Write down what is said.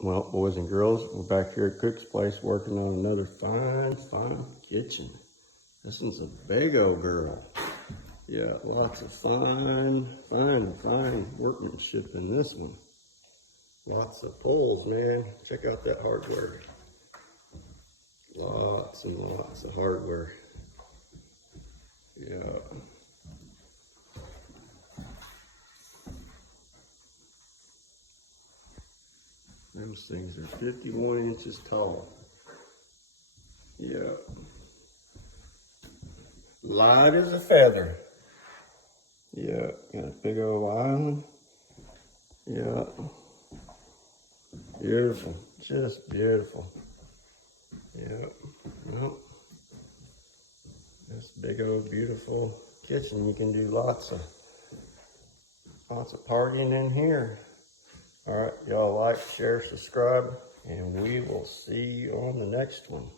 Well, boys and girls, we're back here at Cook's place working on another fine kitchen. This one's a big old girl. Yeah, lots of fine workmanship in this one. Lots of pulls, man. Check out that hardware. Lots and lots of hardware. Yeah. Those things are 51 inches tall. Yeah. Light as a feather. Yeah, got a big old island. Yeah. Beautiful, just beautiful. Yeah. Well, this big old beautiful kitchen. You can do lots of partying in here. All right, y'all like, share, subscribe, and we will see you on the next one.